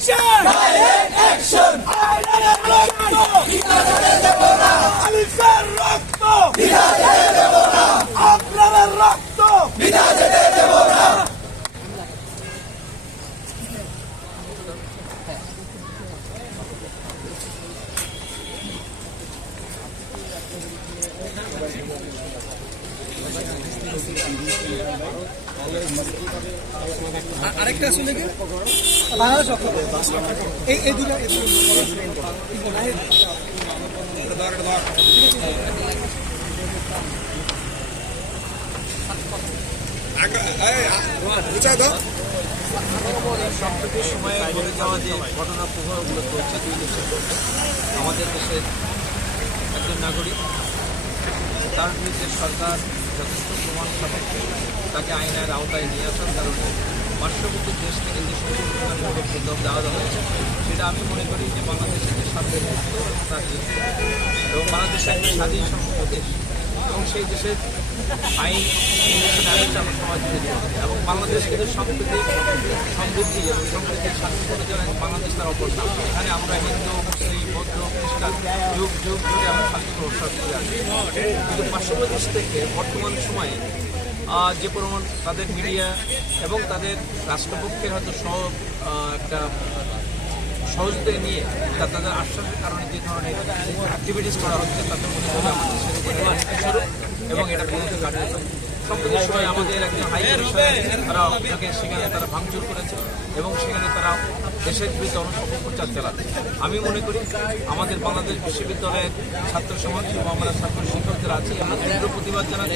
Action direct action direct রক্ত বিধাতাদের দেব না আলিফের রক্ত বিধাতাদের দেব না আপনাদের রক্ত বিধাতাদের দেব না Thank you. আর আরেকটা আসলে কি বাংলাদেশ এই এই দুটো ঘটনা দেশের আমাদের দেশের একজন নাগরিক, তার বিরুদ্ধে সরকার যথেষ্ট প্রমাণ সাপেক্ষে তাকে আইনের আওতায় নিয়ে আসার কারণে পার্শ্ববর্তী দেশ থেকে যে সম্পূর্ণমূলক প্রস্তাব দেওয়া হয়েছে, সেটা আমি মনে করি যে বাংলাদেশের যে ক্ষেত্রে এবং বাংলাদেশ একটা স্বাধীন সম্পূর্ণ দেশ, এবং সেই দেশের আইন আইনটা আমরা সমাজ এবং বাংলাদেশ কিন্তু সাম্প্রতিক সমৃদ্ধি এবং সমৃদ্ধির স্বাধীন করে যারা বাংলাদেশ তার অপর নাম। এখানে আমরা হিন্দু, মুসলিম, বৌদ্ধ, খ্রিস্টান, যুগ যুগ ধরে আমরা শান্তি প্রসার করে আসি কিন্তু পার্শ্ববর্তী থেকে বর্তমান সময়ে যে পরিমাণ তাদের মিডিয়া এবং তাদের রাষ্ট্রপক্ষের হয়তো সহ একটা সহযোগিতা নিয়ে তা তাদের আশ্বাসের কারণে যে ধরনের অ্যাক্টিভিটিস করা হচ্ছে তাদের মধ্যে আমাদের এবং এটা পর্যন্ত কাটিয়ে সম্প্রতি সময় আমাদের একজন হাই তারা আপনাকে সেখানে তারা ভাঙচুর করেছে এবং সেখানে তারা দেশের বিরুদ্ধে অপপ্রচার চালাচ্ছে। আমি মনে করি আমাদের বাংলাদেশ বিশ্ববিদ্যালয়ের ছাত্র সমাজ এবং আমরা ছাত্র শিক্ষকদের আছে আমরা তীব্র প্রতিবাদ জানাচ্ছি।